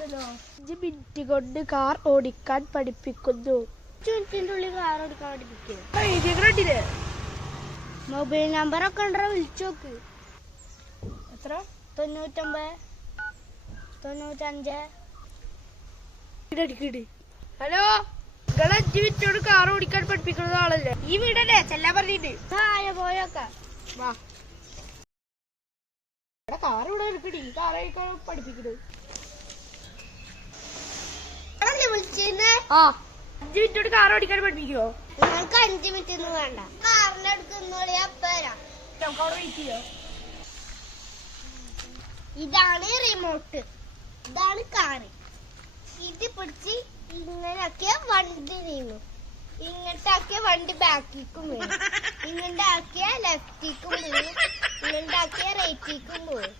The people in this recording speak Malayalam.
അറിയാലോ അഞ്ച് മിനിറ്റ് കൊണ്ട് കാർ ഓടിക്കാൻ പഠിപ്പിക്കുന്നു. മിനിറ്റിന്റെ ഉള്ളിൽ കാർ ഓടിക്കാൻ പഠിപ്പിക്കും. മൊബൈൽ നമ്പർ ഒക്കെ ഉണ്ടോ? വിളിച്ചു നോക്ക്. എത്ര? തൊണ്ണൂറ്റൊമ്പത് തൊണ്ണൂറ്റഞ്ച്. ഹലോ? നിങ്ങൾ അഞ്ച് മിനിറ്റോട് കൊണ്ട് കാർ ഓടിക്കാൻ പഠിപ്പിക്കുന്ന ആളല്ലേ? ഈ വീടല്ലേ? ചെല്ലാൻ പറഞ്ഞിട്ട്. താഴെ പോയൊക്കെ വാ. കാർ ഇവിടെ എടുക്കടി കാർ ഓടിക്കാൻ പഠിപ്പിക്കുന്നത്. ആ. അഞ്ച് മിനിറ്റ് കൊണ്ട് കാർ ഓടിക്കാൻ പഠിപ്പിക്കുമോ നിങ്ങൾക്ക് അഞ്ചു മിനിറ്റ് ഒന്നും വേണ്ട. കാറിന്റെ അടുത്ത് നിന്നോളി അപ്പരാ നമുക്ക് അവിടെ വെയിറ്റ് ചെയ്യാം. ഇതാണ് റിമോട്ട് ഇതാണ് കാറ് ഇത് പിടിച്ച് ഇങ്ങനെയൊക്കെ വണ്ടി നീങ്ങും ഇങ്ങോട്ടാക്കിയ വണ്ടി ബാക്കിക്കും വരും ആക്കിയ ലെഫ്റ്റിക്കും പോയി ഇങ്ങനത്തെ ആക്കിയ റൈറ്റിക്കും പോവും